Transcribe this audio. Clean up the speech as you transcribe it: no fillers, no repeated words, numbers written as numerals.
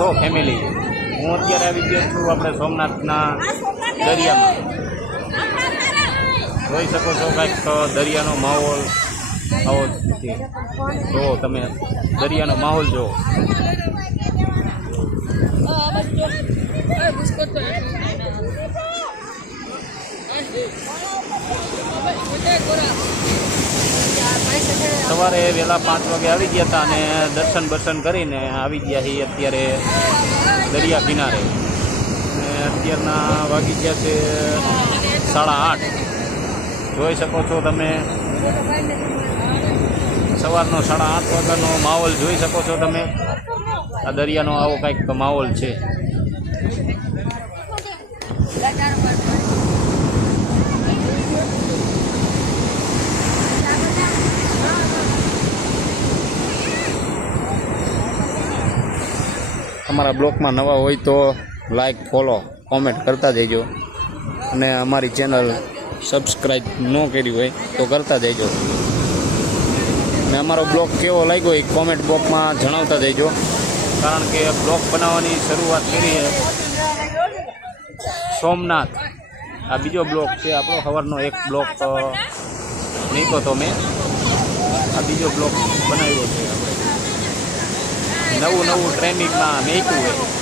છો ફેમિલી? હું અત્યારે આવી ગયો છું આપણે સોમનાથના દરિયામાં. જોઈ શકો છો કાંઈક દરિયાનો માહોલ આવો છે. જુઓ તમે દરિયાનો માહોલ જુઓ. સવારે વહેલા 5 વાગે આવી ગયા હતા અને દર્શન કરીને આવી ગયા છીએ અત્યારે દરિયા કિનારે. અને અત્યારના વાગી ગયા છે 8:30. જોઈ શકો છો તમે સવારનો 8:30 વાગ્યાનો માહોલ જોઈ શકો છો તમે. આ દરિયાનો આવો કંઈક માહોલ છે. અમારા બ્લોગમાં નવા હોય તો લાઈક, ફોલો, કોમેન્ટ કરતા જજો. અને અમારી ચેનલ સબસ્ક્રાઈબ ન કરી હોય તો કરતા જજો. ને અમારો બ્લોગ કેવો લાગ્યો એ કોમેન્ટ બોક્સમાં જણાવતા જજો. કારણ કે બ્લોગ બનાવવાની શરૂઆત કરી છે સોમનાથ. આ બીજો બ્લોગ છે આપણો. સવારનો એક બ્લોગ નીકળ્યો તો મેં. આ બીજો બ્લોગ બનાવ્યો છે આપણે. નવું ટ્રેન્ડિંગમાં મેક્યું હોય.